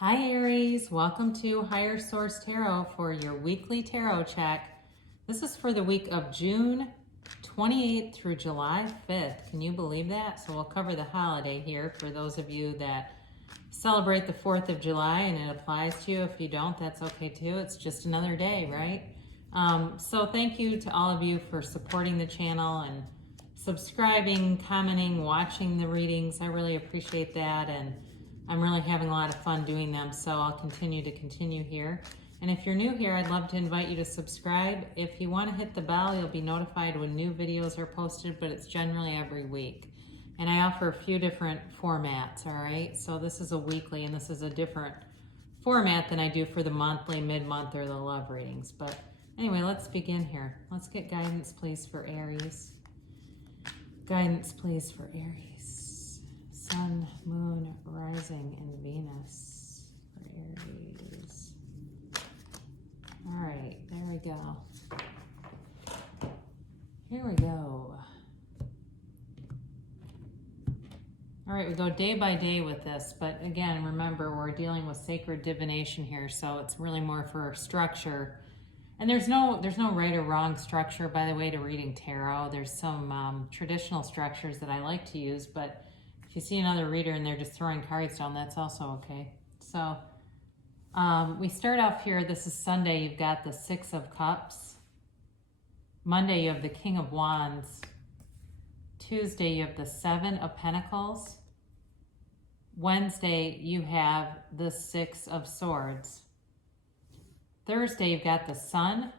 Hi Aries, welcome to Higher Source Tarot for your weekly tarot check. This is for the week of June 28th through July 5th. Can you believe that? So we'll cover the holiday here for those of you that celebrate the 4th of July, and it applies to you. If you don't, that's okay too. It's just another day, right? So thank you to all of you for supporting the channel and subscribing, commenting, watching the readings. I really appreciate that, and I'm really having a lot of fun doing them, so I'll continue here. And if you're new here, I'd love to invite you to subscribe. If you want to hit the bell, you'll be notified when new videos are posted, but it's generally every week. And I offer a few different formats, all right? So this is a weekly, and this is a different format than I do for the monthly, mid-month, or the love readings. But anyway, let's begin here. Let's get guidance, please, for Aries. Guidance, please, for Aries. Sun, Moon, Rising, and Venus for Aries. All right, there we go. Here we go. All right, we go day by day with this, but again, remember, we're dealing with sacred divination here, so it's really more for structure. And there's no right or wrong structure, by the way, to reading tarot. There's some traditional structures that I like to use, but if you see another reader and they're just throwing cards down, that's also okay. So we start off here. This is Sunday. You've got the Six of Cups. Monday, you have the King of Wands. Tuesday, you have the Seven of Pentacles. Wednesday, you have the Six of Swords. Thursday, you've got the Sun.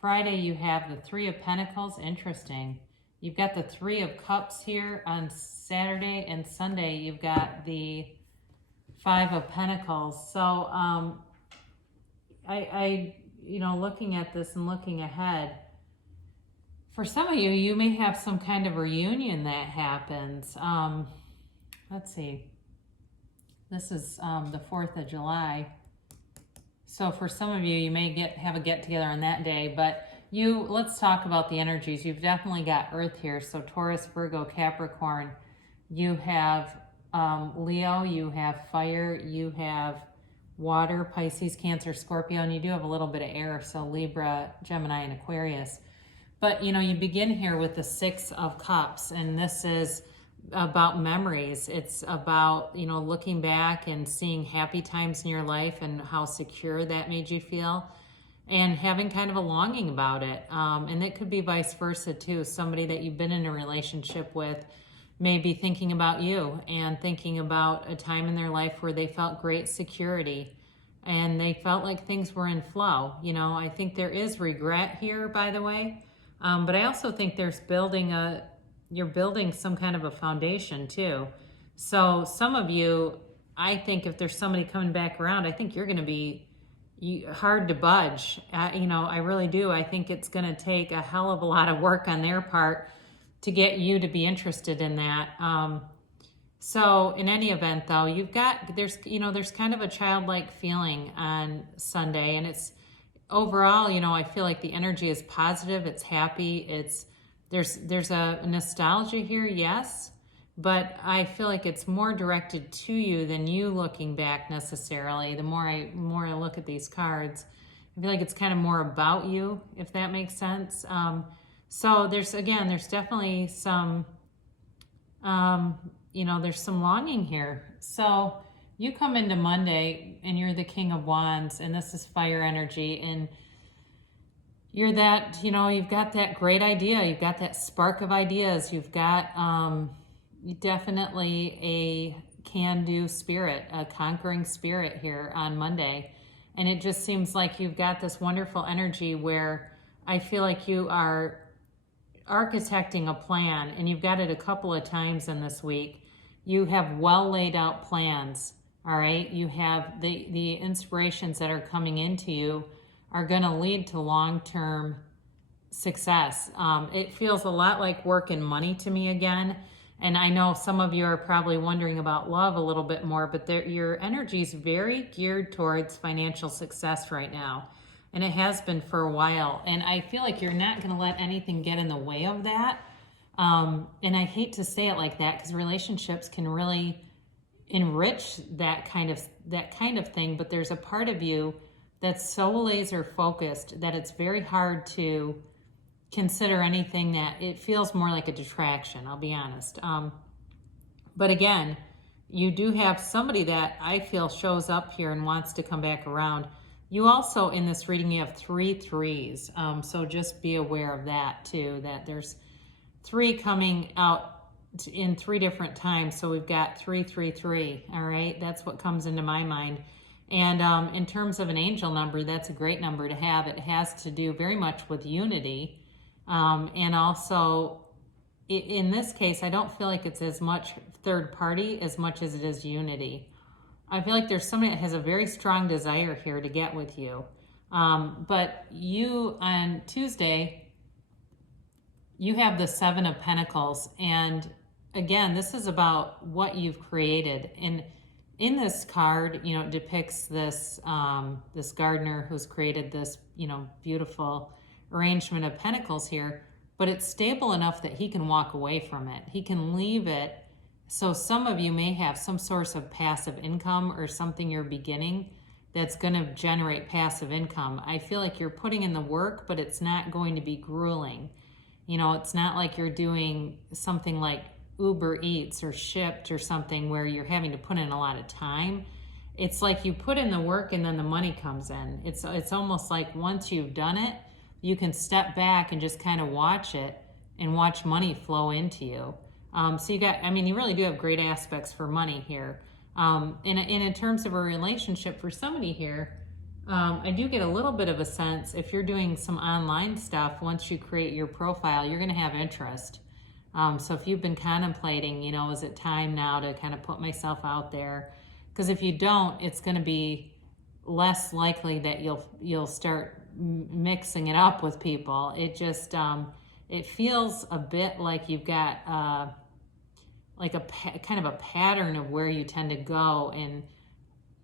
Friday, you have the Three of Pentacles. Interesting. You've got the Three of Cups here on Saturday, and Sunday you've got the Five of Pentacles. So looking at this and looking ahead, for some of you, you may have some kind of reunion that happens. Let's see. This is the 4th of July. So for some of you, you may have a get-together on that day, but let's talk about the energies. You've definitely got Earth here. So Taurus, Virgo, Capricorn. You have Leo, you have fire, you have water, Pisces, Cancer, Scorpio, and you do have a little bit of air, so Libra, Gemini, and Aquarius. But, you begin here with the Six of Cups, and this is about memories. It's about, looking back and seeing happy times in your life and how secure that made you feel, and having kind of a longing about it. And it could be vice versa too. Somebody that you've been in a relationship with may be thinking about you and thinking about a time in their life where they felt great security and they felt like things were in flow. I think there is regret here, by the way. But I also think there's you're building some kind of a foundation too. So some of you, I think if there's somebody coming back around, I think you're going to be hard to budge. I really do. I think it's going to take a hell of a lot of work on their part to get you to be interested in that. So in any event, though, there's kind of a childlike feeling on Sunday, and it's overall, I feel like the energy is positive. It's happy. There's a nostalgia here, yes, but I feel like it's more directed to you than you looking back necessarily. The more I look at these cards, I feel like it's kind of more about you, if that makes sense. So there's definitely some, there's some longing here. So you come into Monday and you're the King of Wands, and this is fire energy, and you're that, you've got that great idea. You've got that spark of ideas. You've got definitely a can-do spirit, a conquering spirit here on Monday. And it just seems like you've got this wonderful energy where I feel like you are architecting a plan, and you've got it a couple of times in this week. You have well laid out plans, all right? You have the inspirations that are coming into you are going to lead to long-term success. It feels a lot like work and money to me again. And I know some of you are probably wondering about love a little bit more, but your energy is very geared towards financial success right now. And it has been for a while. And I feel like you're not going to let anything get in the way of that. And I hate to say it like that, because relationships can really enrich that kind of thing, but there's a part of you that's so laser focused that it's very hard to consider anything that it feels more like a distraction, I'll be honest. But again, you do have somebody that I feel shows up here and wants to come back around. You also, in this reading, you have 3 threes. So just be aware of that too, that there's 3 coming out in 3 different times. So we've got 333. All right. That's what comes into my mind. And in terms of an angel number, that's a great number to have. It has to do very much with unity. And also, in this case, I don't feel like it's as much third party as much as it is unity. I feel like there's somebody that has a very strong desire here to get with you. But you, on Tuesday, you have the 7 of Pentacles. And again, this is about what you've created. And in this card, you know, it depicts this, this gardener who's created this, you know, beautiful arrangement of pentacles here, but it's stable enough that he can walk away from it. He can leave it. So some of you may have some source of passive income or something you're beginning that's going to generate passive income. I feel like you're putting in the work, but it's not going to be grueling. You know, it's not like you're doing something like Uber Eats or Shipt or something where you're having to put in a lot of time. It's like you put in the work and then the money comes in. It's almost like once you've done it, you can step back and just kind of watch it and watch money flow into you. So you got, I mean, you really do have great aspects for money here. And in terms of a relationship for somebody here, I do get a little bit of a sense if you're doing some online stuff, once you create your profile, you're going to have interest. So if you've been contemplating, you know, is it time now to kind of put myself out there? Because if you don't, it's going to be less likely that you'll start mixing it up with people. It just it feels a bit like you've got like a kind of a pattern of where you tend to go and,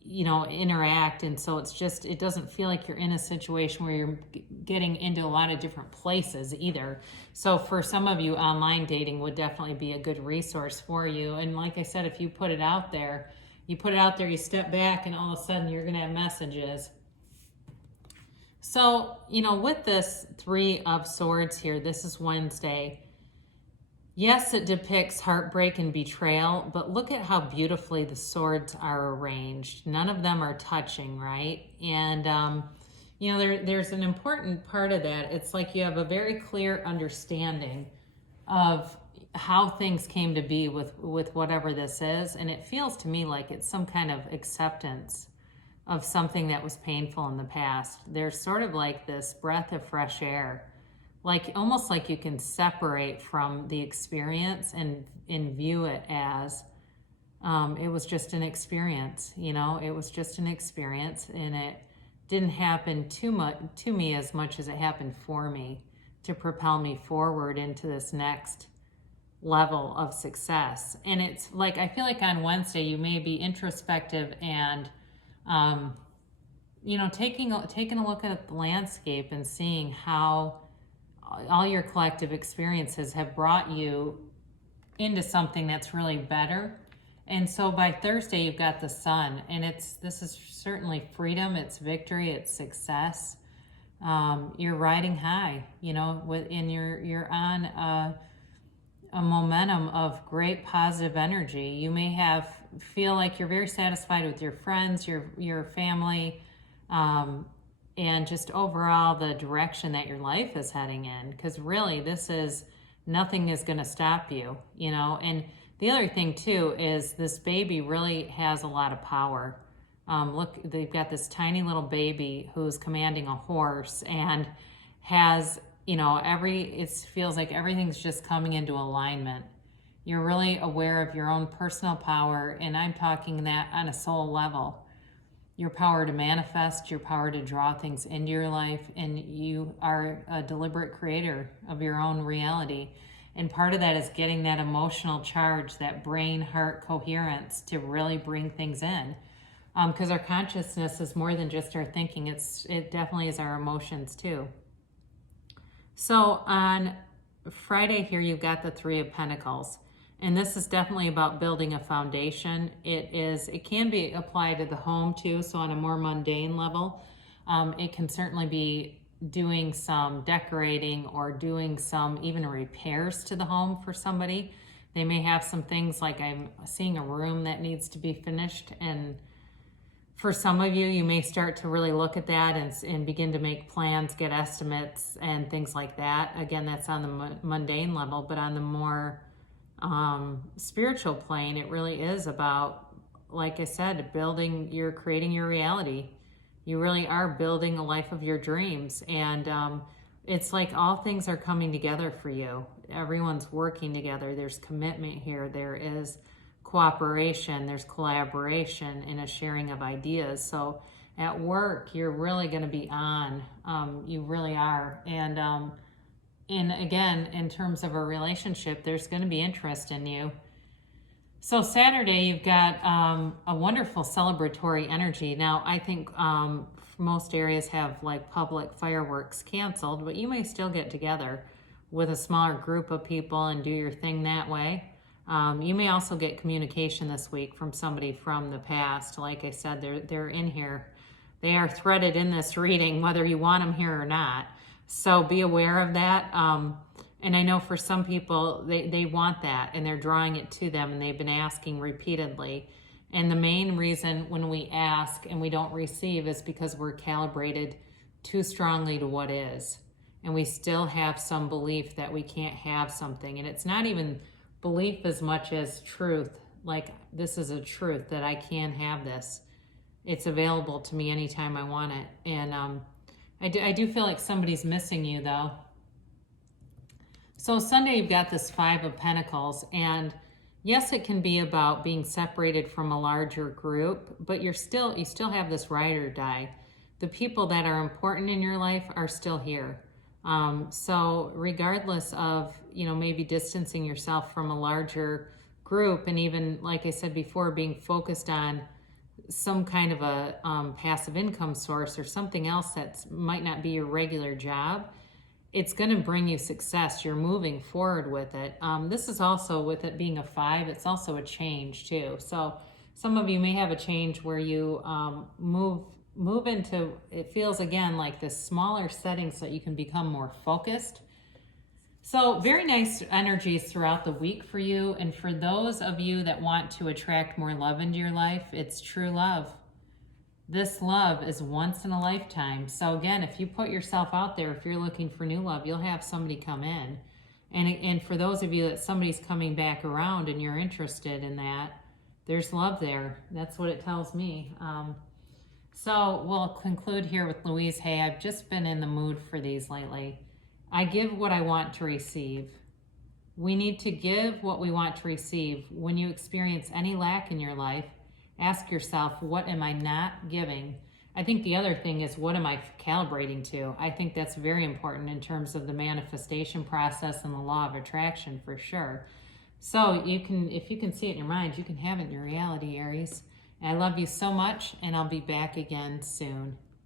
you know, interact. And so it's just, it doesn't feel like you're in a situation where you're getting into a lot of different places either. So for some of you, online dating would definitely be a good resource for you. And like I said, if you put it out there, you step back, and all of a sudden you're going to have messages. So, you know, with this 3 of Swords here, this is Wednesday. Yes, it depicts heartbreak and betrayal, but look at how beautifully the swords are arranged. None of them are touching, right? And, you know, there's an important part of that. It's like you have a very clear understanding of how things came to be with whatever this is. And it feels to me like it's some kind of acceptance of something that was painful in the past. There's sort of like this breath of fresh air, like almost like you can separate from the experience and view it as it was just an experience. You know, it was just an experience, and it didn't happen too much to me as much as it happened for me to propel me forward into this next level of success. And it's like, I feel like on Wednesday you may be introspective and you know, taking a look at the landscape and seeing how all your collective experiences have brought you into something that's really better. And so by Thursday you've got the Sun, and this is certainly freedom, it's victory, it's success. You're riding high, you know, and you're on a momentum of great positive energy. You may feel like you're very satisfied with your friends, your family, and just overall the direction that your life is heading in. Because really, nothing is going to stop you, you know. And the other thing too is this baby really has a lot of power. Look, they've got this tiny little baby who's commanding a horse and has, you know, it feels like everything's just coming into alignment. You're really aware of your own personal power, and I'm talking that on a soul level. Your power to manifest, your power to draw things into your life, and you are a deliberate creator of your own reality. And part of that is getting that emotional charge, that brain-heart coherence to really bring things in. Because our consciousness is more than just our thinking. It definitely is our emotions too. So on Friday here, you've got the 3 of Pentacles. And this is definitely about building a foundation. It can be applied to the home too, so on a more mundane level. It can certainly be doing some decorating or doing some even repairs to the home for somebody. They may have some things like I'm seeing a room that needs to be finished, and for some of you, you may start to really look at that and begin to make plans, get estimates and things like that. Again, that's on the mundane level, but on the more spiritual plane, it really is about, like I said, creating your reality. You really are building a life of your dreams. And it's like all things are coming together for you. Everyone's working together. There's commitment here. There is cooperation, there's collaboration, and a sharing of ideas. So at work, you're really going to be on. You really are. And again, in terms of a relationship, there's going to be interest in you. So Saturday, you've got a wonderful celebratory energy. Now, I think most areas have like public fireworks canceled, but you may still get together with a smaller group of people and do your thing that way. You may also get communication this week from somebody from the past. Like I said, they're in here. They are threaded in this reading, whether you want them here or not. So be aware of that. And I know for some people, they want that and they're drawing it to them, and they've been asking repeatedly. And the main reason when we ask and we don't receive is because we're calibrated too strongly to what is. And we still have some belief that we can't have something. And it's not even belief as much as truth. Like, this is a truth that I can have this. It's available to me anytime I want it. And I do feel like somebody's missing you though. So Sunday, you've got this Five of Pentacles, and yes, it can be about being separated from a larger group, but you still have this ride or die. The people that are important in your life are still here. So regardless of, maybe distancing yourself from a larger group, and even, like I said before, being focused on some kind of a passive income source or something else that might not be your regular job, it's going to bring you success. You're moving forward with it. This is also, with it being a 5, it's also a change too. So some of you may have a change where you move into, it feels again like this smaller setting so that you can become more focused. So very nice energies throughout the week for you. And for those of you that want to attract more love into your life, it's true love. This love is once in a lifetime. So again, if you put yourself out there, if you're looking for new love, you'll have somebody come in. And for those of you that somebody's coming back around and you're interested in that, there's love there. That's what it tells me. So we'll conclude here with Louise. Hey, I've just been in the mood for these lately. I give what I want to receive. We need to give what we want to receive. When you experience any lack in your life, ask yourself, what am I not giving? I think the other thing is, what am I calibrating to? I think that's very important in terms of the manifestation process and the law of attraction for sure. So if you can see it in your mind, you can have it in your reality, Aries. And I love you so much, and I'll be back again soon.